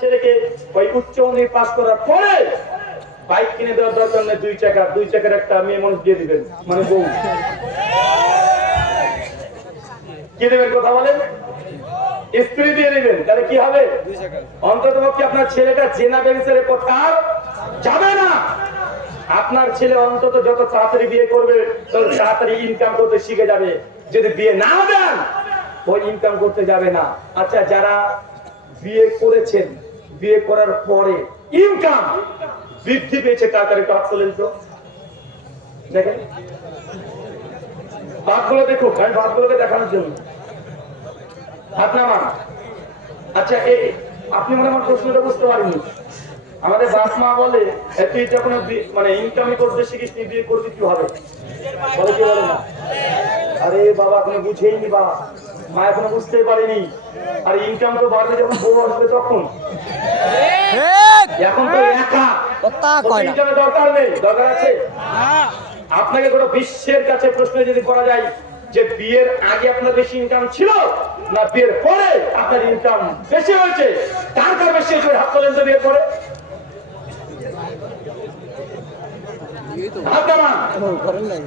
ছেলেকে ওই উচ্চ মাধ্যমিক পাস করার পরে বাইক কিনে দেওয়ার দরকার নেই, দুই চাকার একটা মেয়ে মানুষ দিয়ে দিবেন, মানে বউ কি দেবেন, কথা বলেন, স্ত্রী দিয়ে দিবেন, তাহলে কি হবে? অন্তত পক্ষে আপনার ছেলেটা জেনা ব্যভিচারে কোথাও যাবে না। আপনার ছেলে অন্তত যত তাড়াতাড়ি বিয়ে করবে তত তাড়াতাড়ি ইনকাম করতে শিখে যাবে। যদি বিয়ে না দেন ওই ইনকাম করতে যাবে না। আচ্ছা, যারা বিয়ে করেছেন, বিয়ে করার পরে ইনকাম বৃদ্ধি পেয়েছে তাড়াতাড়ি কাজ চলেন তো দেখেন, বাপগুলো দেখুক, আমি বাপগুলোকে দেখানোর জন্য হাত নামান। আচ্ছা, আপনি মনে আমার প্রশ্নটা বুঝতে পারেননি। আমাদের বাপ মা বলে তুই যখন মানে ইনকামই করতে শিখিস তুই বিয়ে করবি কি হবে, বলে কি বলে না? আরে বাবা, আপনি বুঝেই নি, বাবা মা এখনো বুঝতেই পারেনি। আর ইনকাম তো বাড়বে যখন বউ আসবে তখন। এখন তো একা ইনকামের দরকার নেই, দরকার আছে। আপনাকে কোনো বিশ্বের কাছে প্রশ্ন যদি করা যায় যে বিয়ের আগে আপনার বেশি ইনকাম ছিল না বিয়ের পরে আপনার ইনকাম বেশি হয়েছে, কার কার বেশি হয়েছে হাত তোলেন তো বিয়ের পরে।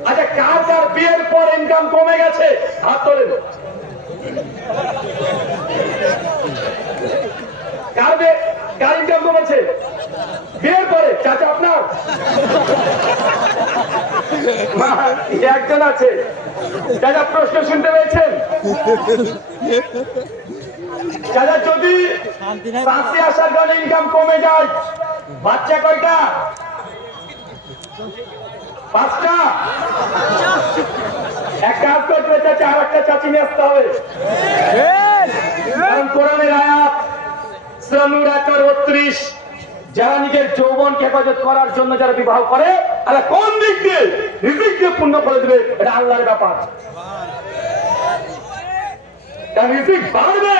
আচ্ছা, কার কার বিয়ের পর ইনকাম কমে গেছে হাত তোলেন। কার ইনকাম কমেছে বিয়ের পরে? চাচা আপনার একজন আছে। চাচা প্রশ্ন শুনতে পেয়েছেন? চাচা, যদি শান্তি আসার কারণে ইনকাম কমে যায়, বাচ্চা কয়টা? 5টা। এক কাজ করতে চাচা, আর একটা চাচি নিয়ে আসতে হবে। কারণ কোরআনের আয়াত সূরা নূর 38, যারা নিজের যৌবনকে হেফাজত করার জন্য যারা বিবাহ করে, আরে কোন দিক দিয়ে রিজিক দিয়ে পূর্ণ করে দেবে, এটা আল্লাহর ব্যাপার। কারণ রিজিক বাড়বে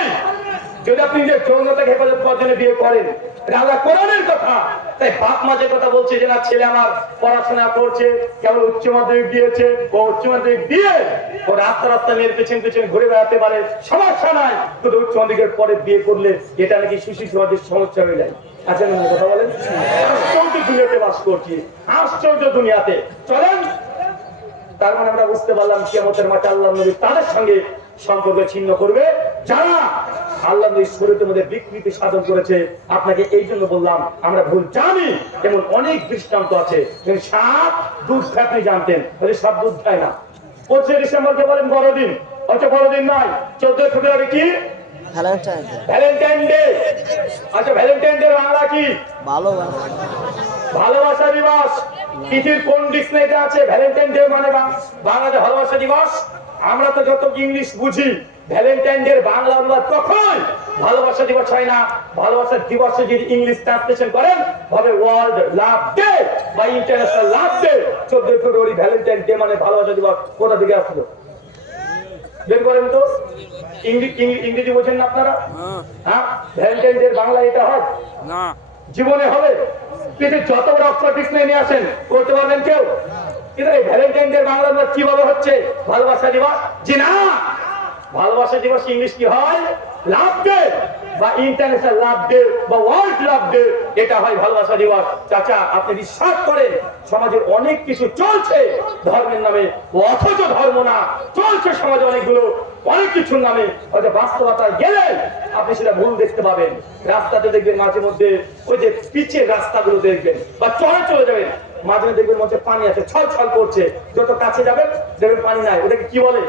যদি আপনি নিজের যৌনতাকে হেফাজত করার জন্য বিয়ে করেন, এটা আল্লাহ কোরআনের কথা। তাই বাপ মা যে কথা বলছে যে না ছেলে আমার পড়াশোনা করছে, কেবল উচ্চ মাধ্যমিক দিয়েছে, ও উচ্চ মাধ্যমিক দিয়ে ও রাস্তা রাস্তা মেয়ের পেছন পেছন ঘুরে বেড়াতে পারে, সমস্যা নাই, কিন্তু উচ্চ মাধ্যমিকের পরে বিয়ে করলে এটা নাকি শিশু সমাজের সমস্যা হয়ে যায়। আচ্ছা, কথা বলেন। আশ্চর্য দুনিয়াতে বাস করছি, আশ্চর্য দুনিয়াতে। চলেন, তার মানে আমরা বুঝতে পারলাম কিয়ামতের মাঠে আল্লাহ নবী তাদের সঙ্গে সম্পর্ক ছিন্ন করবে যারা আল্লাহ নবীর শরীয়তের মধ্যে বিকৃতি সাধন করেছে। আপনাকে এই জন্য বললাম, আমরা ভুল জানি, এমন অনেক দৃষ্টান্ত আছে। সাপ দুধ খায় আপনি জানতেন, সাপ দুধ খায় না। 25 ডিসেম্বরকে বলেন বড়দিন, হচ্ছে বড়দিন নয়। 14 ফেব্রুয়ারি কি? Valentine day. আচ্ছা, ভ্যালেন্টাইন ডে বাংলা কি? ভালোবাসা দিবস। পৃথিবীর কোন ডিকশনারিতে আছে ভ্যালেন্টাইন ডে মানে বাংলাতে ভালোবাসা দিবস? আমরা তো যত ইংলিশ বুঝি, ভ্যালেন্টাইন ডে বাংলা অনুবাদ কখন ভালোবাসা দিবস হয় না। ভালোবাসা দিবসে যদি ইংলিশ ট্রান্সলেশন করেন হবে ওয়ার্ল্ড লাভ ডে বা ইন্টারন্যাশনাল লাভ ডে। 14 ফেব্রুয়ারি ভ্যালেন্টাইন ডে মানে ভালোবাসা দিবস কোথা থেকে আসলো বের করেন তো। ইংরেজি বোঝেন না আপনারা? হ্যাঁ, ভ্যালেন্টাইন ডে বাংলা এটা হয় না, জীবনে হবে। পৃথিবীর যত বড় অক্ষর ডিকশনারি নিয়ে আসেন, করতে পারবেন কেউ? কিন্তু এই ভ্যালেন্টাইন ডে বাংলা কিভাবে হচ্ছে ভালোবাসা দিবস? জি না, ভালোবাসা দিবস ইংলিশ কি হয়? লাভ ডে বা ইন্টারন্যাশনাল লাভ ডে বা ওয়ার্ল্ড লাভ ডে, এটা হয় ভালোবাসা দিবস। চাচা, আপনি বিশ্বাস করেন সমাজে অনেক কিছু চলছে ধর্মের নামে, অথচ ধর্ম না, চলছে সমাজে অনেকগুলো অনেক কিছুর নামে। হয়তো বাস্তবতায় গেলে আপনি সেটা ভুল দেখতে পাবেন। রাস্তাতে দেখবেন মাঝে মধ্যে ওই যে পিচের রাস্তাগুলো দেখবেন বা চলে যাবেন, মাঝে দেখবেন মধ্যে পানি আছে, ছল ছল করছে। যত কাছে যাবেন দেখবেন পানি নাই। ওটাকে কি বলে?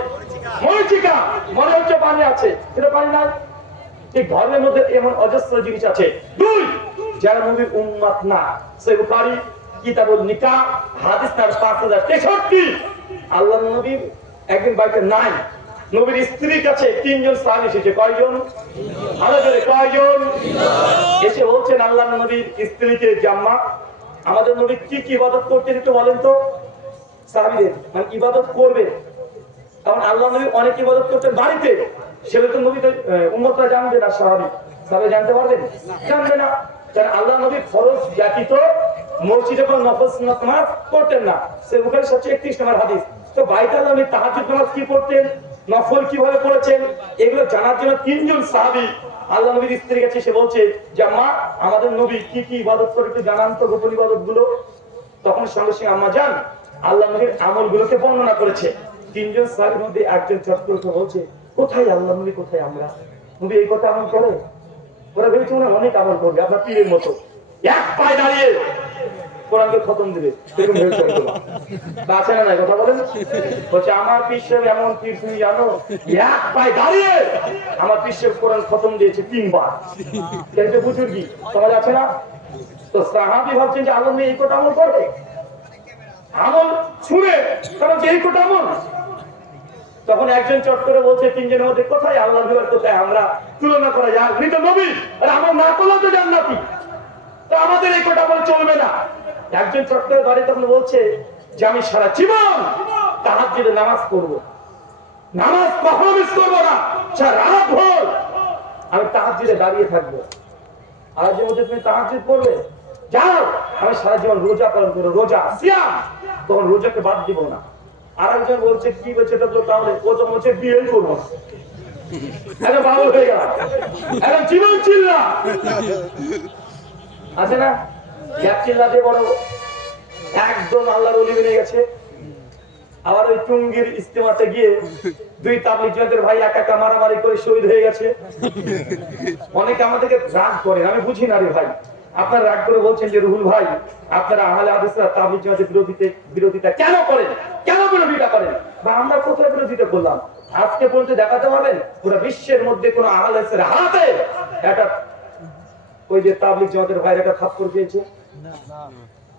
মরিচিকা। মনে হচ্ছে পানি আছে, সেটা পানি নাই। এই ধর্মের মধ্যে এমন অজস্র জিনিস আছে। 2, যারা নবীর উম্মত না, সহিহ বুখারী কিতাবুল নিকাহ হাদিস নাম্বার 5063। আল্লাহ নবী একদিন বাড়িতে নাই, নবীর স্ত্রীর কাছে 3 জন সাহাবী এসেছে। কয়জন? আরো জোরে, কয়জন? এসে বলছেন আল্লাহ নবীর স্ত্রীকে, জাম্মা আমাদের নবী কি কি ইবাদত করতেন একটু বলেন তো। সাহাবীদের মানে ইবাদত করবে, কারণ আল্লাহ নবী অনেক ইবাদত করতেন বাড়িতে, সেগুলো তো নবী উম্মতরা জানবে না। সাহাবী জানতে পারবেন? জানবে না। কারণ আল্লাহ নবী ফরজ ব্যতীত মসজিদে কোনো নফল সুন্নাত নামাজ করতেন না। সহিহ বুখারী 731 নম্বর হাদিস। তো বাইতুল নবী তাহাজ্জুদ নামাজ কি পড়তেন, নফল কিভাবে পড়েছেন, এগুলো জানার জন্য 3 জন সাহাবী আল্লাহ নবীর স্ত্রীর কাছে সে বলছে যে আম্মা আমাদের নবী কি কি ইবাদত করে একটু জানান তো, গোপন ইবাদত গুলো। তখন সঙ্গে সঙ্গে আম্মা জান আল্লাহ নবীর আমল গুলোকে বর্ণনা করেছে। তিনজন সাহাবীর মধ্যে একজন চট্টগ্রামে বলছে কোথায় আল্লাহ নবী, কোথায় আমরা? নবী এই কথা আমল করে? ওরা ভেবেছে মনে অনেক আমল করবে, আপনার পীরের মতো এক পায়ে দাঁড়িয়ে কোরআনকে খতম দিবে, এরকম ভেবেছে আছে না? কথা বলেন। বলছে আমার পীর সাহেব এমন পীর তুমি জানো, এক পায়ে দাঁড়িয়ে আমার পীর সাহেব কোরআন খতম দিয়েছে 3 বার। এটা বুজুর্গি সমাজ আছে না? তো সাহাবী ভাবছেন যে আল্লাহ নবী এই কথা আমল করবে, আমল শুনে কারণ যে এই কথা আমল। তখন একজন চট করে বলছে তিনজনের মধ্যে কোথায় আল্লাহ নবী আর কোথায় আমরা, তুলনা করা যায়। আপনি তো নবী আর আমল না করলেও তো জান্নাতি, তো আমাদের এই কথা আমল চলবে না। একজন চট করে দাঁড়িয়ে তখন বলছে যে আমি সারা জীবন তাহাজ্জুদে নামাজ পড়বো, নামাজ কখনো মিস করবো না, সারা রাত ভোর আমি তাহাজ্জুদে দাঁড়িয়ে থাকবো। আর যে মধ্যে তুমি তাহাজ্জুদ পড়বে যাও, আমি সারা জীবন রোজা পালন করবো, রোজা সিয়াম, তখন রোজাকে বাদ দিব না। আর একজন বলছে কি বলছে এটা তাহলে ও তো বলছে বিয়ে করবো না, এখন বাবু হয়ে গেল, এখন জীবন চিল্লা আছে না, এক চিল্লা দিয়ে বড় একদম আল্লাহর ওলি বেরিয়ে গেছে। আবার ওই টুঙ্গির ইস্তেমাতে গিয়ে 2 তাবলীগ জামাতের ভাই একা মারামারি করে শহীদ হয়ে গেছে। অনেকে আমাদেরকে রাগ করেন, আমি বুঝি না রে ভাই, আপনারা রাগ করে বলছেন যে রুহুল ভাই আপনারা আহলে হাদিসরা তাবলীগ জামাতের বিরোধিতা কেন করেন, কেন বিরোধিতা করেন, বা আমরা কোথায় বিরোধিতা করলাম? আজকে পর্যন্ত দেখাতে পারবেন পুরো বিশ্বের মধ্যে কোন আহলে হাদিসের হাতে একটা ওই যে তাবলীগ জামাতের ভাই একটা থাপ্পড় পেয়েছে?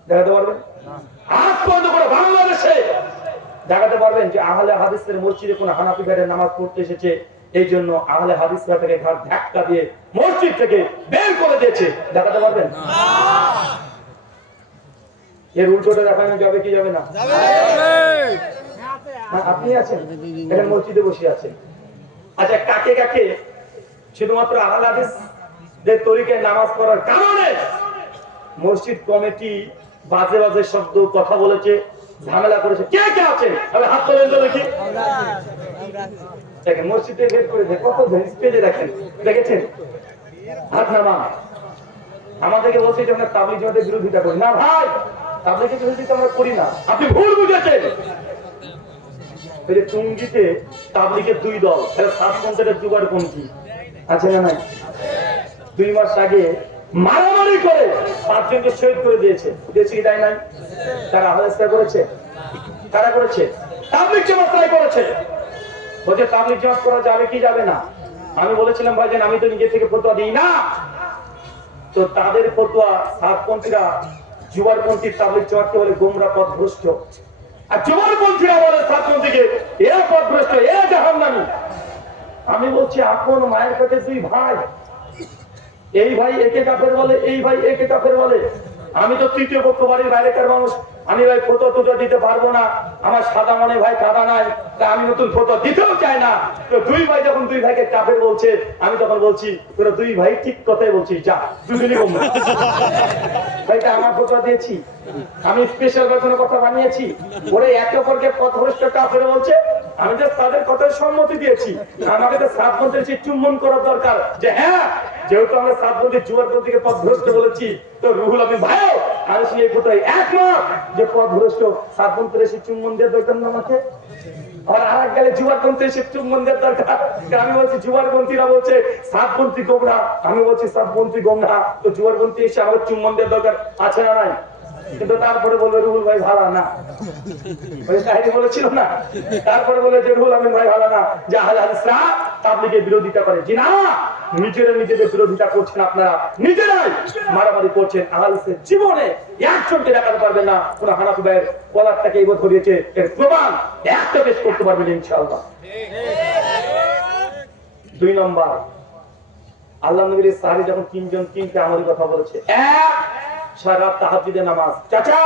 দেখাতে পারবেন? আজ পর্যন্ত পুরো বাংলাদেশে দেখাতে পারবেন যে আহলে হাদিসের মসজিদে কোন হানাফি ভাইয়ের নামাজ পড়তে এসেছে, এই জন্য আহলে হাদিসরা থেকে ঘাট ধাক্কা দিয়ে মসজিদ থেকে বের করে দিয়েছে? দেখাতে পারবেন? এর উল্টোটা দেখানো যাবে কি যাবে না? আপনি আছেন এখানে মসজিদে বসে আছেন, আচ্ছা কাকে কাকে শুধুমাত্র আহলে হাদিসদের তরিকায় নামাজ পড়ার কারণে মসজিদ কমিটি বাজে বাজে শব্দ কথা বলেছে, ঝামেলা করেছে? কে কে আছেন? আমি হাত তোলেন তো দেখি। দেখেন মসজিদে বের করে দেয় কত স্টেজে রাখেন, দেখেছেন? হাত নামা। আমাদেরকে বলছে যে আমরা তাবলীগ জামাতের বিরোধিতা করি না। ভাই তাবলীগের বিরোধিতা আমরা করি না, আপনি ভুল বুঝেছেন। এই যে টুঙ্গিতে তাবলীগের 2 দল, এটা সাতপন্থীদের যুগারপন্থী আছে না নাই? 2 মাস আগে মারামারি করে 5 জনকে শহীদ করে দিয়েছে, দিয়েছে কি তাই নাই? তারা আহলে হাদিস করেছে, কারা করেছে? তাবলীগ জামাত করেছে। বলছে তাবলীগ জামাত করা যাবে কি যাবে না? আমি বলেছিলাম ভাইজান আমি তো নিজে থেকে ফতোয়া দিই না, তো তাদের ফতোয়া সাতপন্থীরা যুগারপন্থী তাবলীগ জামাতকে বলে গোমরা পথভ্রষ্ট, আর যুগারপন্থীরা বলে সাতপন্থীকে এরা পথভ্রষ্ট, এরা জাহান্নামী। আমি বলছি আপন মায়ের পেটে 2 ভাই, এই ভাই একে কাফের বলে, এই ভাই একে কাফের বলে। আমি তো তৃতীয় পক্ষ, বাড়ির বাইরেকার মানুষ, আমি ভাই ফতোয়া টুটো দিতে পারবো না, আমার সাদা মনে ভাই কাদা নাই, তা আমি নতুন ফতোয়া দিতেও চাই না। তো 2 ভাই যখন 2 ভাইকে কাফের বলছে, আমি তখন বলছি তোরা 2 ভাই ঠিক কথাই বলছিস, যা দুজনই গোমরা। ভাইটা আমার ফতোয়া দিয়েছি, আমি স্পেশাল কোনো কথা বানিয়েছি? ওরা একে অপরকে পথভ্রষ্ট কাফের বলছে, আমি তো তাদের কথায় সম্মতি দিয়েছি। আমাকে তো সাতপন্থীর চুম্বন করার দরকার, যে হ্যাঁ যেহেতু আমরা সাতপন্থীর যুগারপন্থীকে পথভ্রষ্ট বলেছি, তো রুহুল আমিন ভাইও আমি সেই ফতোয় একমত যে পথভ্রষ্ট। সাতপন্থীর এসে চুম্বন দেওয়ার দরকার না আমাকে, আর আরেক গেলে যুগারপন্থী এসে চুম্বন দেওয়ার দরকার। আমি বলছি যুগারপন্থীরা বলছে সাতপন্থী গোমরা, আমি বলছি সাতপন্থী গোমরা, তো যুগারপন্থী এসে আমাদের চুম্বন দেওয়ার দরকার আছে না নাই? কিন্তু তারপরে বলবে রুহুল ভাই ভালো না, বলেছিল না, তারপরে বলে যে রুহুল আমিন ভাই ভালো না, যে আহলে হাদিসরা তাবলীগের বিরোধিতা করে। জি না, নিজেরা নিজেদের বিরোধিতা করছেন, আপনারা নিজেরাই মারামারি করছেন। আহলে হাদিসের জীবনে একজনকে দেখাতে পারবেন না কোন হানাফি ভাইয়ের কলারটাকে এবার ধরিয়েছে, এর প্রমাণ একটা পেশ করতে পারবেন ইনশাআল্লাহ। 2 নম্বর, আল্লাহ নবীর সাহাবী যখন 3 জন 3টা আমলের কথা বলেছে, 1 সারা তাহাজ্জুদের নামাজ, চাচা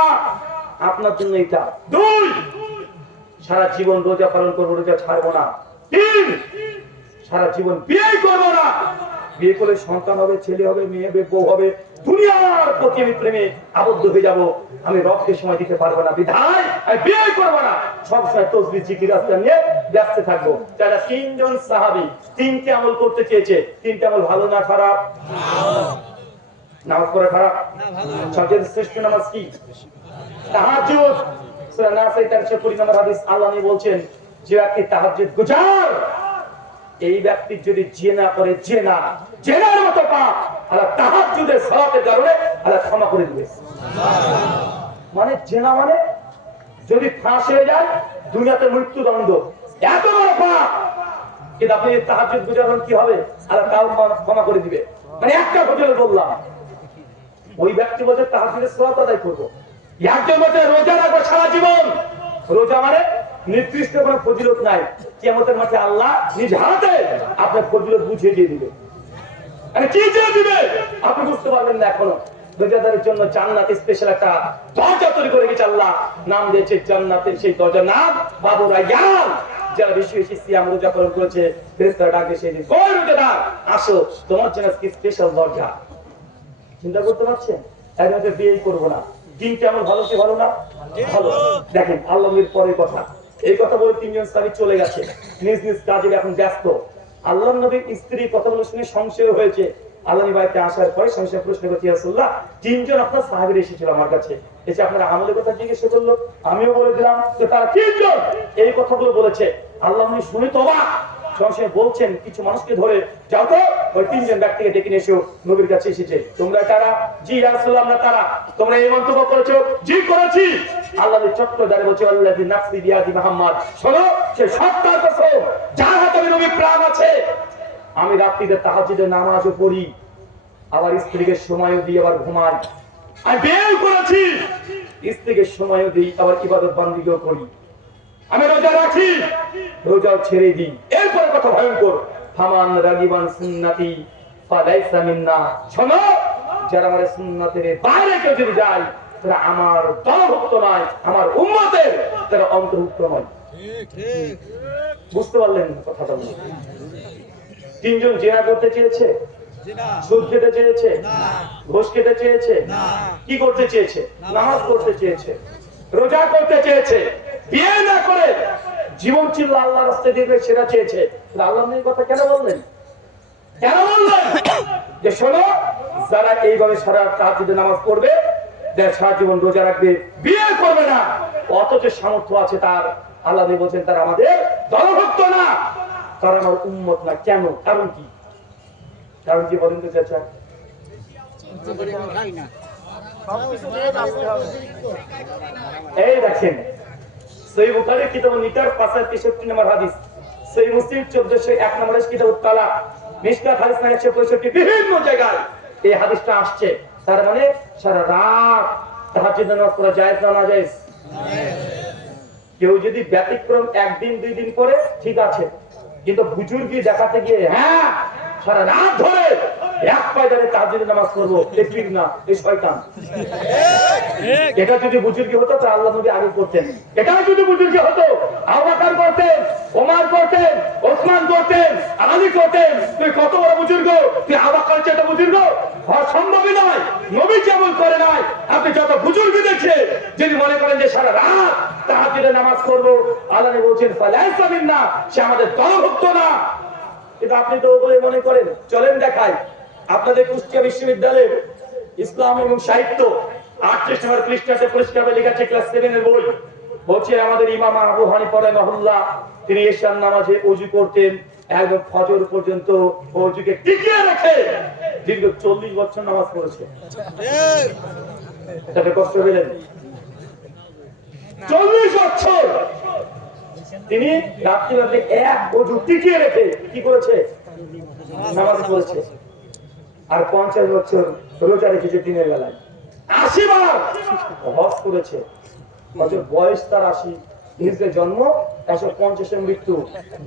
আপনার জন্য এটা। 2 সারা জীবন রোজা পালন করবো, রোজা ছাড়বো না। 3 সারা জীবন বিয়ে করবো না। বিয়ে করলে সন্তান হবে, ছেলে হবে, মেয়ে হবে, বউ হবে, দুনিয়ার প্রতি আমি প্রেমে আবদ্ধ হয়ে যাব, আমি রবকে সময় দিতে পারবো না, বিধায় আমি বিয়ে করবো না, সবসময় তসবিহ জিকির আজকার নিয়ে ব্যস্ত থাকবো। যারা তিনজন সাহাবী তিনটে আমল করতে চেয়েছে, তিনটে আমল ভালো না খারাপ? নামাজ পড়া খারাপ? সবচেয়ে শ্রেষ্ঠ নামাজ কি? তাহাজ্জুদ। সূরা নাস এর 140 নম্বর হাদিস আল্লাহ নবী বলছেন, যে ব্যক্তি তাহাজ্জুদ গুজার, এই ব্যক্তি যদি জিনা করে, জিনার মতো পাপ আল্লাহ তাহাজ্জুদের সালাতের কারণে আল্লাহ ক্ষমা করে দিবে। মানে জিনা মানে যদি ফাঁস হয়ে যায় দুনিয়াতে মৃত্যুদণ্ড, এত বড় পাপ, কিন্তু আপনি তাহাজ্জুদ গুজার কি হবে? আল্লাহ তাও ক্ষমা করে দিবে। মানে একটা ফজিলত বললাম, ওই ব্যক্তি বলছে তাহাজ্জুদের সালাত আদায় করব, একজন বলছে রোজা রাখবো সারা জীবন। রোজা মানে নির্দিষ্ট কোনো ফজিলত নাই, কিয়ামতের মাঠে আল্লাহ নিজ হাতে আপনার ফজিলত বুঝিয়ে দিয়ে দিবে। মানে কি দিয়ে দিবে আপনি বুঝতে পারবেন না এখনো। রোজাদারের জন্য জান্নাতে স্পেশাল একটা দরজা তৈরি করে গেছে আল্লাহ, নাম দিয়েছে জান্নাতের, সেই দরজার নাম বাবু রায়্যান। যারা বেশি বেশি সিয়াম রোজা পালন করেছে, ফেরেশতারা ডাকে সেই দিন, কই রোজাদার আসো, তোমার জন্য কি স্পেশাল দরজা। চিন্তা করতে পারছেন? একজনকে বিয়েই করবো না, দিনটা আমার ভালো কি ভালো না? ভালো। দেখেন আল্লাহর পরের কথা, এই কথা বলে তিনজন সাহাবী চলে গেছে, নিজ নিজ কাজে এখন ব্যস্ত। আল্লাহর নবীর স্ত্রী কথাগুলো শুনে সংশয় হয়েছে। আল্লাহ বাড়িতে আসার পরে সংশয় প্রশ্ন করতে, ইয়া রাসূলুল্লাহ, তিনজন আপনার সাহাবী এসেছিল আমার কাছে, এসে আপনার আমলের কথা জিজ্ঞাসা করলো, আমিও বলে দিলাম যে তারা তিনজন এই কথাগুলো বলেছে। আল্লাহ নবী শুনে তো অবাক, সংশয় বলছেন, কিছু মানুষকে ধরে যাও তো ওই তিনজন ব্যক্তিকে ডেকে নিয়ে এসো, নবীর কাছে এসেছে। তোমরা তারা? জি ইয়া রাসূলুল্লাহ, আমরা তারা। তোমরা এই মন্তব্য করেছো? জি করেছি। আল্লাহ চট্ট দাঁড়ে বলছে, আল্লাযী নাফসি বিয়াদি মুহাম্মদ, শোনো, সে সত্তার কসম যার হাতে নবীর প্রাণ আছে, আমি রাত্রিতে তাহাজ্জুদের নামাজও পড়ি, আবার স্ত্রীকে সময়ও দিই, আবার ঘুমাই। আমি বিয়ে করেছি, স্ত্রীকে সময়ও দিই, আবার ইবাদত বান্দিগিও করি। আমি রোজা রাখি, রোজাও ছেড়ে দিই। এরপরে কথা ভয়ঙ্কর, ফামান রাগিবান সুন্নতি ফালাইসা মিন্না, শোনো, যারা আমার সুন্নতের বাইরে কেউ যদি যায়, তারা আমার দলভুক্ত নয়, আমার উম্মতের তারা অন্তর্ভুক্ত নয়। বুঝতে পারলেন কথাটা? তিনজন জিনা করতে চেয়েছে, সুদ খেতে চেয়েছে, ঘুষ খেতে চেয়েছে, কি করতে চেয়েছে? নামাজ পড়তে চেয়েছে, রোজা করতে চেয়েছে, বিয়ে না করে জীবন ছিল আল্লাহর রাস্তায় দিবে সেটা চেয়েছে। আল্লাহ এই কথা কেন বললেন? কেন বললেন যে শোনো, যারা এইভাবে সারা তাহাজ্জুদের নামাজ পড়বে, সারা জীবন রোজা রাখবে, বিয়ে করবে না, অথচ সামর্থ্য আছে তার, আল্লাহ বলছেন তারা আমাদের দলভুক্ত না, তারা আমার উম্মত না। কেন? কারণ কি? কারণ কি বলেন তো চাচা? এই দেখেন সহিহ বুখারী কিতাব নিকার ৫৬৩ নম্বর হাদিস, সহিহ মুসলিম ১৪০১ নম্বর কিতাব তালাক, মিশকাত হাদিস ১৬৫ বিভিন্ন জায়গায় এই হাদিসটা আসছে। তার মানে সারা রাত তাহাজ্জুদ নামাজ পড়া জায়েজ না নাজায়েজ? কেউ যদি ব্যতিক্রম একদিন দুই দিন পরে ঠিক আছে, কিন্তু বুজুর্গি দেখাতে গিয়ে হ্যাঁ সারা রাত ধরে এক পায়দানে তাহাজ্জুদের নামাজ পড়বো, এই পীর না, এই শয়তান। এটা যদি বুজুর্গি হতো তা আল্লাহ নবী আগে করতেন। এটা যদি বুজুর্গি হতো, আবু বকর করতেন, ওমর করতেন, ওসমান করতেন, আলী করতেন। তুই কত বড় বুজুর্গ, তুই আবু বকর চেয়ে বুজুর্গ হওয়া সম্ভবই নয়। নবী যেমন করে নাই, আপনি যত বুজুর্গি দেখছেন, যদি মনে করেন যে সারা রাত তাহাজ্জুদের নামাজ পড়বো, আল্লাহ বলছেন ফালাইসা মিন্না, সে আমাদের দলভুক্ত না। কিন্তু আপনি তো বলে মনে করেন। চলেন দেখাই আপনাদের কুষ্টিয়া বিশ্ববিদ্যালয়ের ইসলাম এবং সাহিত্য 38 নম্বর পৃষ্ঠাতে পরিষ্কার লেখা আছে, ক্লাস 7 এর বই। বলছে আমাদের ইমাম আবু হানিফা রাহিমাহুল্লাহ, তিনি এশার নামাজে ওযু করতেন, একদম ফজর পর্যন্ত ওযুকে টিকিয়ে রেখে দীর্ঘ 40 বছর নামাজ পড়েছে। এটা কষ্ট হলেন? 40 বছর তিনি রাত্রিরাতে এক ওযু টিকিয়ে রেখে কি করেছে? নামাজ পড়েছে। আর 50 বছর রোজা রেখেছে দিনের বেলায়। 80 বার হজ করেছে। বয়স তার 80, নিজের জন্ম 150 এর মৃত্যু,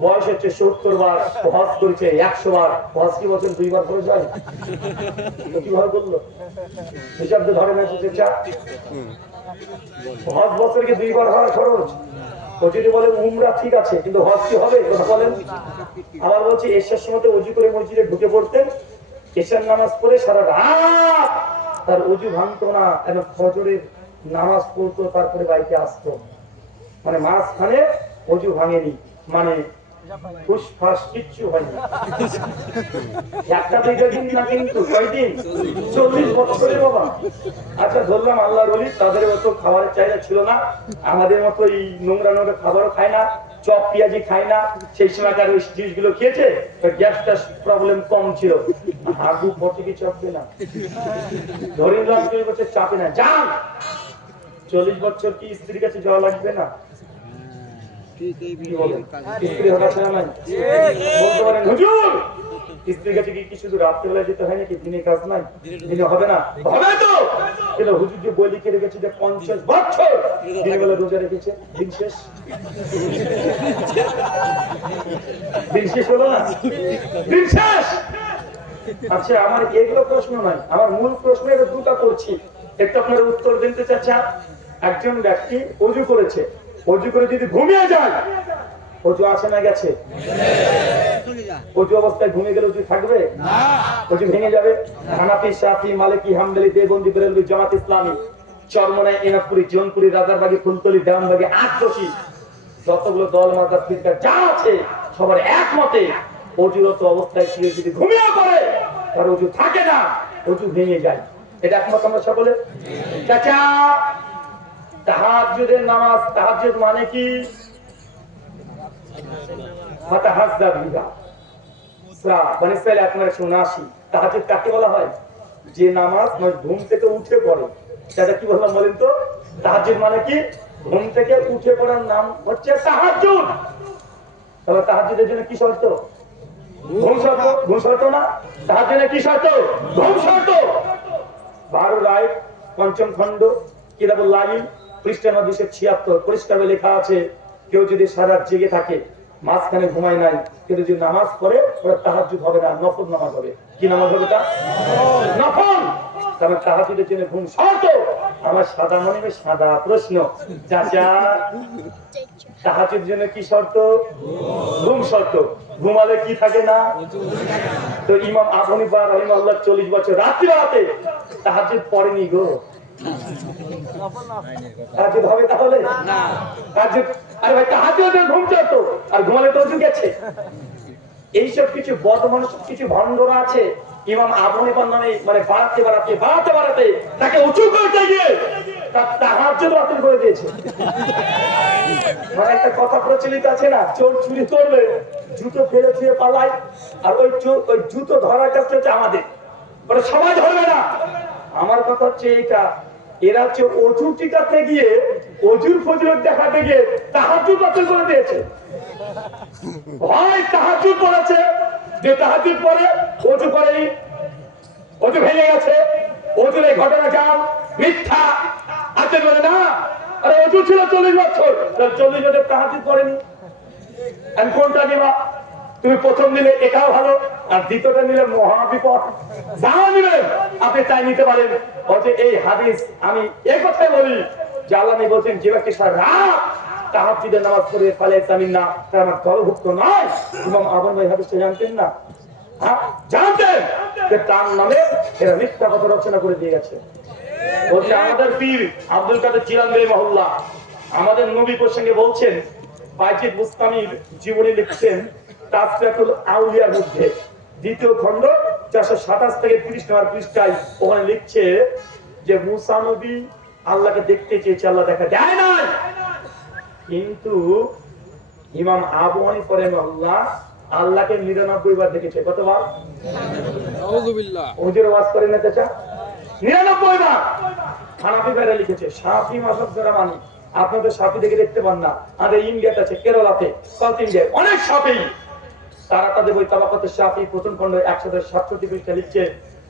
বয়স হচ্ছে 70 বার, হজ করেছে 100 বার। হজ কি বছর 2 বার করে যায়? কিভাবে করলো? হিসাব তো ধরে নেছে যে হজ বছরকে 2 বার হওয়ার খরচ। ও যদি বলে উমরা ঠিক আছে, কিন্তু হজ কি হবে? কথা বলেন। আবার বলছে এশার সময় ওযু করে মসজিদে ঢুকে পড়তেন, এশার নামাজ পড়ে সারা রাত তার অজু ভাঙতো না, এবং ফজরের নামাজ পড়তো, তারপরে বাড়িতে আসতো। মানে মাঝখানে অজু ভাঙেনি, মানে ফুসফাস কিচ্ছু হয়নি। একটা দুইটা দিন না, কিন্তু কয়দিন? 40 বছরে বাবা। আচ্ছা ধরলাম আল্লাহর ওলি, তাদের মতো খাবারের চাহিদা ছিল না, আমাদের মতো এই নোংরা নোংরা খাবারও খায় না, চপ পেঁয়াজি খায় না, সেই সময়কার ওই জিনিসগুলো খেয়েছে, গ্যাসটা প্রবলেম কম ছিল। হাগু পটে কি চাপবে না, ধরে 40 বছর চাপে না। যান 40 বছর কি স্ত্রীর কাছে যাওয়া লাগবে না? স্ত্রী হঠাৎ নাই বলতে পারেন হুজুর স্ত্রীর কাছে কি শুধু রাত্রেবেলা যেতে হয় নাকি, দিনে কাজ নাই? দিনে হবে না? হবে তো, কিন্তু হুজুর যে বই লিখে রেখেছে যে 50 বছর দিনের বেলা রোজা রেখেছে, দিন শেষ। দিন শেষ হলো না? দিন শেষ। আচ্ছা আমার এগুলো প্রশ্ন নাই, আমার মূল প্রশ্ন এটা দুটো করছি, একটু আপনারা উত্তর দিতে চাচ্ছেন। একজন ব্যক্তি অজু করেছে, অজু করে যদি ঘুমিয়ে যায়, অজু আসে না গেছে? অজু অবস্থায় ঘুমিয়ে গেলে অজু থাকবে না, অজু ভেঙে যাবে। হানাফি, শাফি, মালিকি, হাম্বলি, দেওবন্দি, বেরেলভি, জামাত ইসলামী, চরমনাই, এনাফপুরি, জৌনপুরি, রাজারবাগী, ফুলতলি, দেওয়ানবাগী, আটরশি, যতগুলো দল মাযহাব ফিরকা যা আছে সবার একমতে অজুরত অবস্থায় কেউ যদি ঘুমিয়ে পড়ে তার অজু থাকে না, অজু ভেঙে যায়। এটা একমত আমরা সকলে? চাচা তাহাজ্জুদের নামাজ, তাহাজ্জুদ মানে কি? ফাতাহাজ্জাদ বিহা, সূরা বনী ইসরাঈল 179। তাহাজ্জুদ কাকে বলা হয়? যে নামাজ মানে ঘুম থেকে উঠে পড়ে, সেটা কি বললাম বলেন তো? তাহাজ্জুদ মানে কি? ঘুম থেকে উঠে পড়ার নাম হচ্ছে তাহাজ্জুদ। তবে তাহাজ্জুদের জন্য কি শর্ত? ঘুম শর্ত। ঘুম শর্ত না, তাহাজ্জুদের কি শর্ত? ঘুম শর্ত। 12 রায় 5ম খণ্ড কিতাবুল লাইল পৃষ্ঠা 276 পরিষ্কার লেখা আছে, কেউ যদি সারা রাত জেগে থাকে, মাঝখানে ঘুমায় নাই, কিন্তু যদি নামাজ পড়ে ওটা তাহাজ্জুদ হবে না, নফল নামাজ হবে। কি নামাজ হবে? তা নফল। কারণ তাহাজ্জুদের জন্য ঘুম শর্ত। আমার সাদা মনে সাদা প্রশ্ন, চাচা তাহাজ্জুদের জন্য কি শর্ত? ঘুম শর্ত। ঘুমালে কি থাকে না? তো ইমাম আবু হানিফা রাহিমাহুল্লাহ 40 বছর রাত্রিবেলাতে তাহাজ্জুদ পড়েনি গো। তাহাজ্জুদ হবে তাহলে না? তাহাজ্জুদ, আরে ভাই তাহাজ্জুদের ঘুম শর্ত, আর ঘুমালে তো অজু গেছে। এইসব কিছু বদ মানুষ, কিছু ভণ্ডরা আছে, ইমাম আবু হানিফার নামে মানে বাড়াতে তাকে উঁচু করতে গিয়ে তার তাহাজ্জুদ বাতিল করে দিয়েছে। মানে একটা কথা প্রচলিত আছে না, চোর চুরি করলে জুতো ফেলে ছুঁয়ে পালায়, আর ওই জুতো ধরার কাজটা হচ্ছে আমাদের, ওটা সবাই ধরবে না। আমার কথা হচ্ছে এইটা, এরা হচ্ছে অজু টিকাতে গিয়ে, অজুর ফজিলত দেখাতে গিয়ে তাহাজ্জুদ বাতিল করে দিয়েছে। হয় তাহাজ্জুদ পড়েছে, যে তাহাজ্জুদ পড়ে অজু করেনি, অজু ভেঙে গেছে, অজুর এই ঘটনা জান মিথ্যা আছে বলে না। আরে অজু ছিল 40 বছর, 40 বছর তাহাজ্জুদ পড়েনি। আমি কোনটা নিবা? তুমি প্রথম নিলে এটাও ভালো, আর দ্বিতীয়টা নিলে মহাবিপদ। যা নিবেন আপনি তাই নিতে পারেন। অথচ এই হাদিস আমি এই কথাই বলি যে আল্লাহ নবী বলেছেন, যে ব্যক্তি সারা রাত তাহাজ্জুদের নামাজ পড়ে ফালাইসা মিন্না, তার আমার দলভুক্ত নয়। ইমাম আবু হানিফা এই হাদিসটা জানতেন না? জানতেন যে তার নামে এরা মিথ্যা কথা রচনা করে দিয়ে গেছে। বলছে আমাদের পীর আব্দুল কাদের জিলানী রাহিমাহুল্লাহ আমাদের নবী প্রসঙ্গে বলছেন, বাইজিদ বুস্তামির জীবনী লিখছেন তাসফিয়াতুল আউলিয়ার মধ্যে 2য় খণ্ড 427 থেকে 30 নম্বর পৃষ্ঠায়, ওখানে লিখছে যে মুসা নবী আল্লাহকে দেখতে চেয়েছে, আল্লাহ দেখা যায় না। কিন্তু ইমাম আবু হানিফা রাহিমাহুল্লাহ আল্লাহকে 99 বার দেখেছে। কতবার? আউযুবিল্লাহ। হুজুর ওয়াজ করে না চাচা, 99 বার। হানাফি ভাইরা লিখেছে, শাফি মাযহাব যারা মানি, আপনাদের শাফি দেখে দেখতে পান না, আমাদের ইন্ডিয়াতে আছে, কেরালাতে, সাউথ ইন্ডিয়ায় অনেক শাফি, তারা তাদের বই তাবাকাত শাফি 1ম খণ্ড 167 পৃষ্ঠা লিখছে,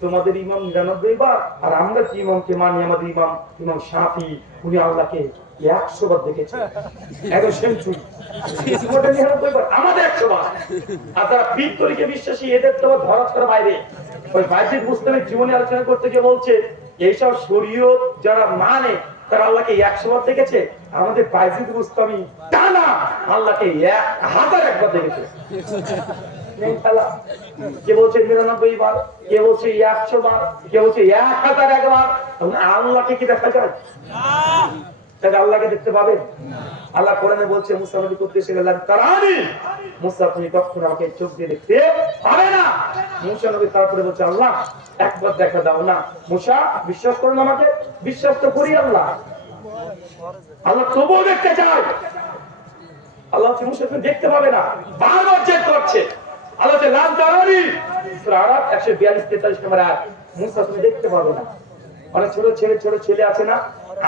তোমাদের ইমাম 99 বার, আর আমরা কি ইমামকে মানি, আমাদের ইমাম শাফি উনি আল্লাহকে 100 বার দেখেছে। একদম সেঞ্চুরি, আমাদের 100 বার। আর তারা বিদ্যুৎকে বিশ্বাসী, এদের তো ধরা ছাড়া বাইরে। ওই বাইজিদ বুস্তামির জীবনী আলোচনা করতে গিয়ে বলছে, এইসব শরীয়ত যারা মানে তারা আল্লাহকে 100 বার দেখেছে, আমাদের বাইজিদ বুস্তামি টানা আল্লাহকে 1001 বার দেখেছে। নেই খেলা। কে বলছে 99 বার, কে বলছে 100 বার, কে বলছে 1001 বার। আল্লাহকে কি দেখা যায়? তাহলে আল্লাহকে দেখতে পাবে? আল্লাহ কোরআনে বলছে মুসা নবী করতে এসে গেলেন তারানি, মুসা তুমি কখনো আমাকে চোখ দিয়ে দেখতে পাবে না। মুসা নবী তারপরে বলছে আল্লাহ একবার দেখা দাও না। মুসা বিশ্বাস করুন আমাকে, বিশ্বাস তো করি আল্লাহ, আল্লাহ তবুও দেখতে চায়। আল্লাহ মুসা তুমি দেখতে পাবে না, বারবার জেদ করছে। আল্লাহ লাম তারানি, সূরা আরাফ 142-43 নম্বর আয়াত, মুসা তুমি দেখতে পাবে না। অনেক ছোট ছেলে আছে না,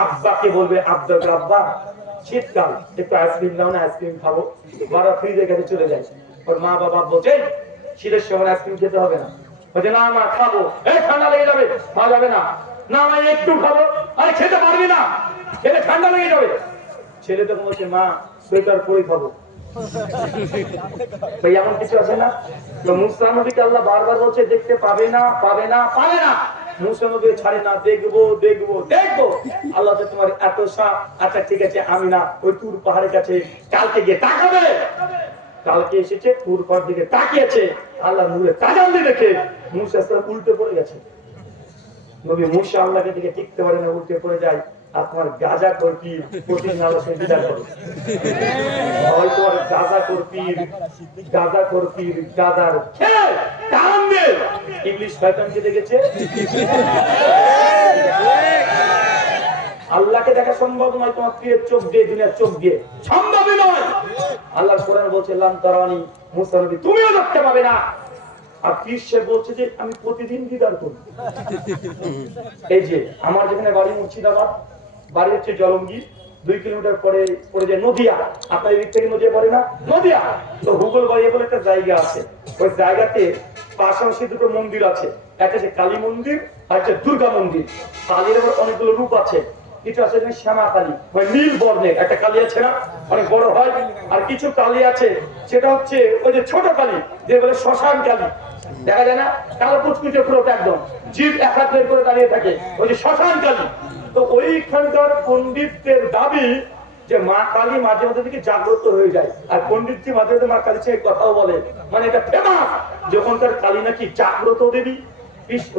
আব্বাকে বলবে আব্বা শীতকাল একটু আইসক্রিম দাও না, আইসক্রিম খাবো, বারবার ফ্রিজের কাছে চলে যায়। ওর মা বাবা বলছে শীতের সময় আইসক্রিম খেতে হবে না, বলছে না মা খাবো, এই ঠান্ডা লেগে যাবে, খাওয়া যাবে না, না মা একটু খাবো, আরে খেতে পারবি না, খেলে ঠান্ডা লেগে যাবে। ছেলে তখন বলছে মা সোয়েটার পরে খাবো। এমন কিছু আছে না? তো মুসা নবীকে আল্লাহ বারবার বলছে দেখতে পাবে না, পাবে না, পাবে না। মুসা নবী ছাড়ে না, দেখবো দেখবো দেখবো। আল্লাহ তোমার এত সাপ, আচ্ছা ঠিক আছে আমি না ওই তুর পাহাড়ের কাছে কালকে গিয়ে তাকাবে। কালকে এসেছে, তুর পাহাড় দিকে তাকিয়েছে, আল্লাহ নূরে তাজাল্লি দেখে মুসা উল্টে পড়ে গেছে। নবী মুসা আল্লাহকে দিকে টিকতে পারে না, উল্টে পড়ে যায়। আপনার গাজা করপি প্রতিদিন আল্লাহ সে বিদায় করে, হয়তো আর গাজা করপির গাজার খেয়ে টান দে ইংলিশ শয়তানকে দেখেছে। আল্লাহকে দেখা সম্ভব নয় তোমার প্রিয় চোখ দিয়ে, দুনিয়ার চোখ দিয়ে সম্ভবই নয়। আল্লাহ কোরআন বলছে লাম তারানি, মুসা নবী তুমিও দেখতে পাবে না। আর সে বলছে যে আমি প্রতিদিন দিদার করি। এই যে আমার যেখানে বাড়ি মুর্শিদাবাদ, বাড়ি হচ্ছে জলঙ্গি, 2 কিলোমিটার পরে পড়ে যায় নদিয়া। আপনার এদিক থেকে নদিয়া পড়ে না? নদিয়া। তো হুগল বাড়ি বলে একটা জায়গা আছে, ওই জায়গাতে পাশাপাশি দুটো মন্দির আছে, একটা হচ্ছে কালী মন্দির আর একটা দুর্গা মন্দির। কালীর আবার অনেকগুলো রূপ আছে, কিছু আছে শ্যামা কালী, মানে নীল বর্ণের একটা কালী আছে না, অনেক বড় হয়। আর কিছু কালী আছে সেটা হচ্ছে ওই যে ছোট কালী, যে বলে শ্মশান কালী, দেখা যায় না, কালো কুচকুচে পুরো একদম, জিভ এক হাত বের করে দাঁড়িয়ে থাকে, ওই যে শ্মশান কালী। তো ওইখানকার পণ্ডিতদের দাবি যে মা কালী মাঝে মাঝে থেকে জাগ্রত হয়ে যায়, আর পণ্ডিতজি মাঝে মাঝে মা কালীর সঙ্গে কথাও বলে, মানে এটা ফেমাস যে ওখানকার কালী নাকি জাগ্রত দেবী,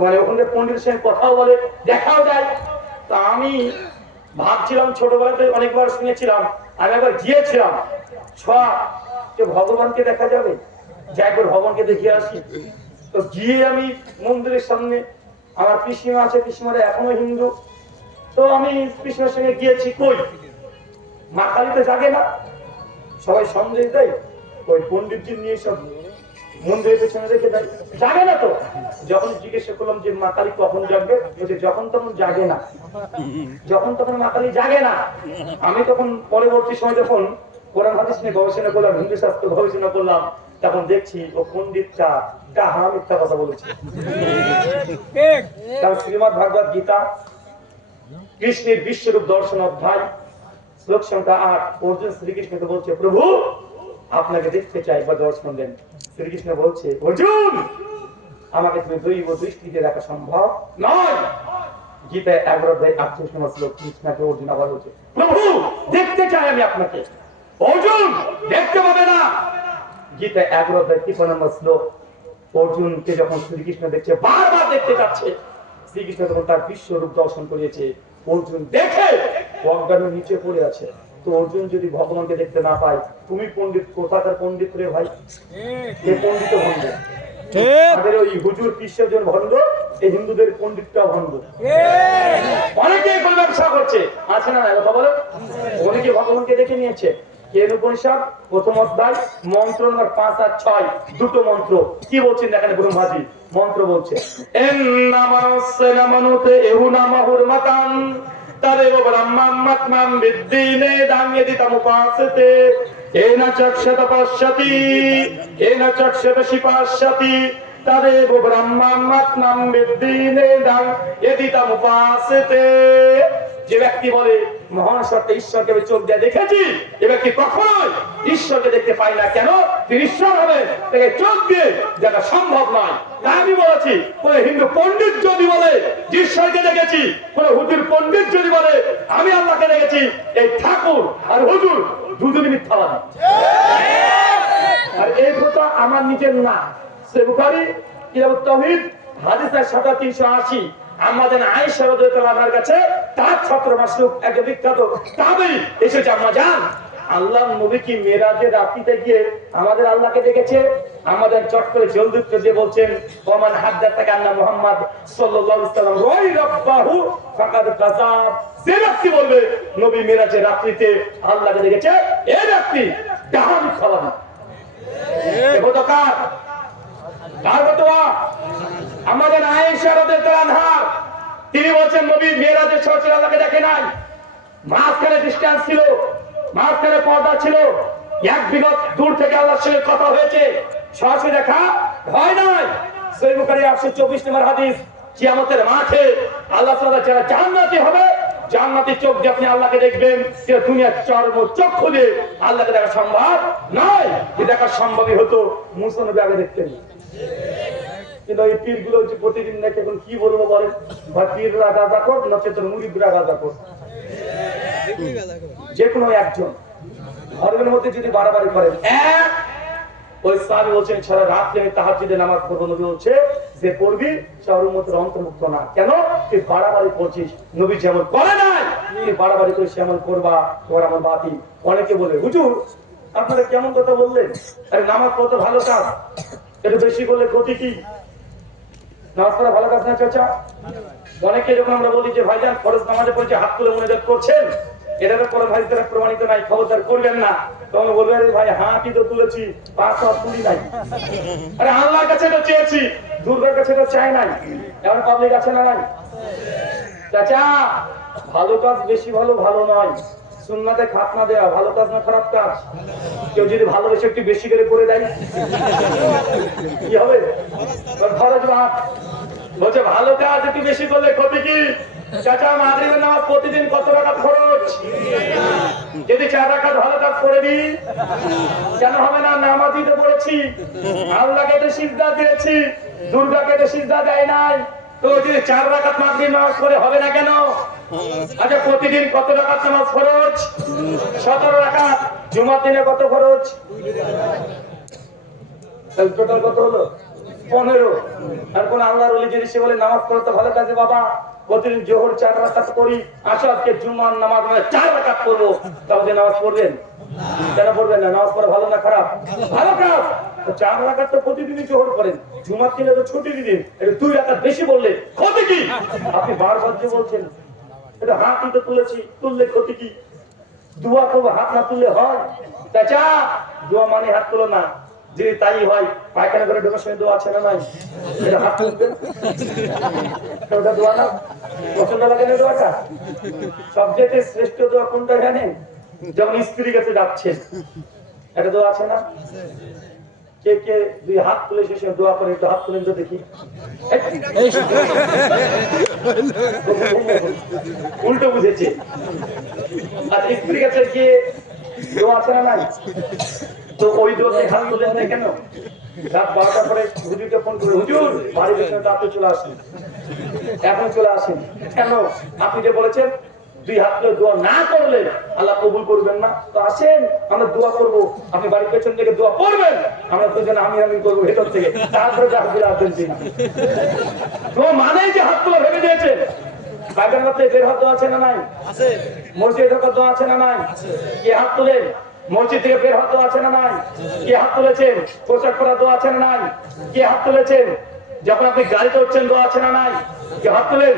মানে ওখানকার পণ্ডিতের সঙ্গে কথাও বলে, দেখাও যায়। তা আমি ভাবছিলাম, ছোটবেলাতে অনেকবার শুনেছিলাম, আমি একবার গিয়েছিলাম যে ভগবানকে দেখা যাবে, যে একবার ভগবানকে দেখে আসি। তো গিয়ে আমি মন্দিরের সামনে, আমার পিসিমা আছে, পিসিমারা এখনো হিন্দু, তো আমি পিসিমার সঙ্গে গিয়েছি, কই মা কালী তো জাগে না, সবাই সন্দেহ দেয়, ওই পণ্ডিতজি নিয়ে সব মন্দিরের পেছনে রেখে দেয়, জাগে না তো। যখন জিজ্ঞাসা করলাম যে মা কালী কখন জাগবে, বলছে যখন তখন জাগে না, যখন তখন মা কালী জাগে না। আমি তখন পরবর্তী সময় যখন কোরআন হাদিস নিয়ে গবেষণা করলাম, হিন্দু শাস্ত্র গবেষণা করলাম, তখন দেখছি ও পণ্ডিতটা ডাহা মিথ্যা কথা বলেছে। কারণ শ্রীমদ্ ভাগবত গীতা কৃষ্ণের বিশ্বরূপ দর্শন অধ্যায় শ্লোক সংখ্যা 8, অর্জুন শ্রীকৃষ্ণকে বলছে প্রভু আপনাকে দেখতে চাই বা দর্শন দেন। শ্রীকৃষ্ণ বলছে অর্জুন আমাকে তুমি দৈব দৃষ্টিতে দেখা সম্ভব নয়। গীতায় 11 অধ্যায় 38 নম্বর শ্লোক কৃষ্ণকে অর্জুন আবার বলছে প্রভু দেখতে চাই আমি আপনাকে। অর্জুন দেখতে পাবে না। গীতায় 11 অধ্যায় 53 নম্বর শ্লোক অর্জুনকে যখন শ্রীকৃষ্ণ দেখছে, বারবার দেখতে যাচ্ছে, শ্রীকৃষ্ণ তখন তার বিশ্বরূপ দর্শন করিয়েছে। অর্জুন দেখে অজ্ঞানের নিচে পড়ে আছে। তো অর্জুন যদি ভগবানকে দেখতে না পায়, তুমি পণ্ডিত কোথাকার পণ্ডিত রে ভাই, এ পণ্ডিত ভণ্ড। আমাদের ওই হুজুর কৃষ্ণজন ভণ্ড, এই হিন্দুদের পণ্ডিতটাও ভণ্ড। অনেকে কোন ব্যবসা করছে আছে না, কথা বলে, অনেকে ভগবানকে দেখে নিয়েছে। কেন উপনিষদ প্রথম অধ্যায় মন্ত্র নম্বর 5 আর 6, দুটো মন্ত্র কি বলছেন দেখেন। ব্রহ্মাজি মন্ত্র বলছে এন নামাস্তে নামানুতে এহু নামাহুরমাতান তাদেব ব্রহ্মাত্মাম বিদ্দিনে দাঙ্গেদিতামুপাসতে এনা চক্ষত পশ্যতি এনা চক্ষত শিপাশ্যতি তাদেব ব্রহ্মাত্মাম বিদ্দিনে দাঙ্গেদিতামুপাসতে। যে ব্যক্তি বলে মহান সত্তা ঈশ্বরকে আমি চোখ দিয়ে দেখেছি, এ ব্যক্তি কখনোই ঈশ্বরকে দেখতে পাই না। কেন? তিনি ঈশ্বর হবে, তাকে চোখ দিয়ে দেখা সম্ভব নয়। তাই আমি বলেছি কোন হিন্দু পণ্ডিত যদি বলে ঈশ্বরকে দেখেছি, কোন হুজুর পণ্ডিত যদি বলে আমি আল্লাহকে দেখেছি, এই ঠাকুর আর হুজুর দুজনই মিথ্যাবাদী। আর এই কথা আমার নিজের না, সহিহ বুখারী কিতাবুত তাওহীদ হাদিস 7380 আমাদের আয়েশা রাদিয়াল্লাহু আনহার কাছে তার ছাত্র মাসলুক এক বিখ্যাত তাবেঈ এসেছে, আম্মা জান আল্লাহর নবী কি মেরাজের রাত্রিতে গিয়ে আমাদের আল্লাহকে দেখেছে? আমাদের চট করে জলদি উত্তর দিয়ে বলছেন, ওমান হাদাতাকা আন্না মুহাম্মদ সাল্লাল্লাহু আলাইহি ওয়াসাল্লাম রাই রাব্বাহু ফাকাদ কাযাব। যে ব্যক্তি বলবে নবী মেরাজের রাত্রিতে আল্লাহকে দেখেছে, এই ব্যক্তি ডাহামি খালাবি। দেখো তো কার ফতোয়া? আমাদের আয়েশা রাদিয়াল্লাহু আনহা, তিনি বলছেন নবী মেরাজের সময় আল্লাহকে দেখে নাই, মাঝখানে ডিসটেন্স ছিল, মাঝখানে পর্দা ছিল, এক বিগত দূর থেকে আল্লাহর সঙ্গে কথা হয়েছে, সরাসরি দেখা হয় নাই। সহিহ বুখারী 824 নম্বর হাদিস, কিয়ামতের মাঠে আল্লাহ তাআলা যারা জান্নাতি হবে, জান্নাতি চোখ দিয়ে আপনি আল্লাহকে দেখবেন, যে দুনিয়ার চর্ম চক্ষু দিয়ে আল্লাহকে দেখা সম্ভব নয়। যে দেখা সম্ভবই হতো মুসা নবী আগে দেখতেন। কিন্তু এই পীরগুলো যে প্রতিদিন দেখে, এখন কি বলবো বলেন, বা পীররা গাঁজা কর, নচেত মুরিদরা গাঁজা কর, যে কোনো একজন ধর্মের মধ্যে যদি বাড়াবাড়ি করেন, এক ওই সাহাবী বলছেন সারা রাত আমি তাহাজ্জুদে নামাজ পড়বো, নবী বলছে যে পড়বি সে ওর উম্মতের অন্তর্ভুক্ত না। কেন? তুই বাড়াবাড়ি করছিস, নবী যেমন করে নাই তুই বাড়াবাড়ি করে সেমন করবা, তোমার আমার বাতিল। অনেকে বলে হুজুর আপনারা কেমন কথা বললেন, আরে নামাজ পড়তে ভালো কাজ, একটু বেশি করলে ক্ষতি কি? নামাজ পড়া ভালো কাজ না চাচা? অনেকে যখন আমরা বলি যে ভাইজান ফরজ নামাজে পড়ছে হাত তুলে মুনাজাত করছেন, এটা তো কোনো ভাই দ্বারা প্রমাণিত নাই, খবরদার করবেন না। তখন বলবে আরে ভাই হাতই তো তুলেছি, পাঁচ হাত তুলি নাই। আরে আল্লাহর কাছে তো চেয়েছি, দুর্গার কাছে তো চাই নাই। এমন পাবলিক আছে না নাই? চাচা ভালো কাজ বেশি ভালো ভালো নয়, সুন্নাতে খাতনা দেয়া ভালো কাজ না খারাপ কাজ। কেউ যদি ভালোবেসে একটু বেশি করে করে দেয় কি হবে? বলছে ভালো কাজ একটু বেশি করলে ক্ষতি কি? চাচা মাগরিবের নামাজ প্রতিদিন কত রাকাত খরচ? যদি 4 রাকাত ভালো কাজ করে দিই কেন হবে না? নামাজই তো পড়েছি, আল্লাহকে তো সিজদা দিয়েছি, দুর্গাকে তো সিজদা দেয় নাই, তো যদি 4 রাকাত মাগরিব নামাজ পড়ে হবে না কেন? আচ্ছা প্রতিদিন কত রাকাত নামাজ খরচ? 17 রাকাত। জুমার দিনে কত খরচ? টোটাল কত হলো? 15। আর কোন আল্লাহর ওলি যদি সে বলে নামাজ পড়তে ভালো কাজে বাবা প্রতিদিন জোহর 4 রাকাত করি, আসো আজকে জুমার নামাজ 4 রাকাত পড়বো, তাহলে নামাজ পড়বেন? কেন পড়বেন না? নামাজ পড়া ভালো না খারাপ? ভালো কাজ। 4 রাকাত তো প্রতিদিনই জোহর করেন, জুমার দিনে তো ছুটির দিন, এটা 2 রাকাত বেশি বললে ক্ষতি কি? আপনি বারবার যে বলছেন এটা হাতই তো তুলেছি, তুললে ক্ষতি কি? দোয়া করবো হাত না তুললে হয়? চাচা দোয়া মানে হাত তুলো না, যদি তাই হয় পায়খানা করে ঢোকার সময় দোয়া আছে না নাই? এটা হাত তুলবেন, ওটা দোয়া না? পছন্দ লাগে না দোয়াটা? সবচেয়ে শ্রেষ্ঠ দোয়া কোনটা জানেন? যেমন স্ত্রীর কাছে যাচ্ছেন, একটা দোয়া আছে না? কে কে দুই হাত তুলে শেষে দোয়া করে, একটু হাত তুলেন তো দেখি। উল্টো বুঝেছে। আর স্ত্রীর কাছে গিয়ে দোয়া আছে না নাই? তো ওই দোয়াতে হাত তুলেন না কেন? রাত 12টার পরে হুজুরকে ফোন করে, হুজুর বাড়ির পেছনে আপনি চলে আসেন, এখন চলে আসেন। কেন? আপনি যে বলেছেন 2 হাত তুলে দোয়া না করলে আল্লাহ কবুল করবেন না, তো আসেন আমরা দোয়া করবো, আপনি বাড়ির পেছন থেকে দোয়া করবেন, আমরা দুজন আমি করবো ভেতর থেকে, তারপরে হাত তুলে আসবেন কিনা। তো মানেই যে হাত তুলে ভেবে দিয়েছেন। পায়খানা করতে বের হাত দোয়া আছে না নাই? মসজিদে ঢোকার দোয়া আছে না নাই? কি হাত তুলেন? মসজিদ থেকে বের হাত দোয়া আছে না নাই? কি হাত তুলেছেন? পোশাক পরা দোয়া আছে না নাই? কি হাত তুলেছেন? যখন আপনি গাড়িতে উঠছেন দোয়া আছে না নাই? কি হাত তুলেন?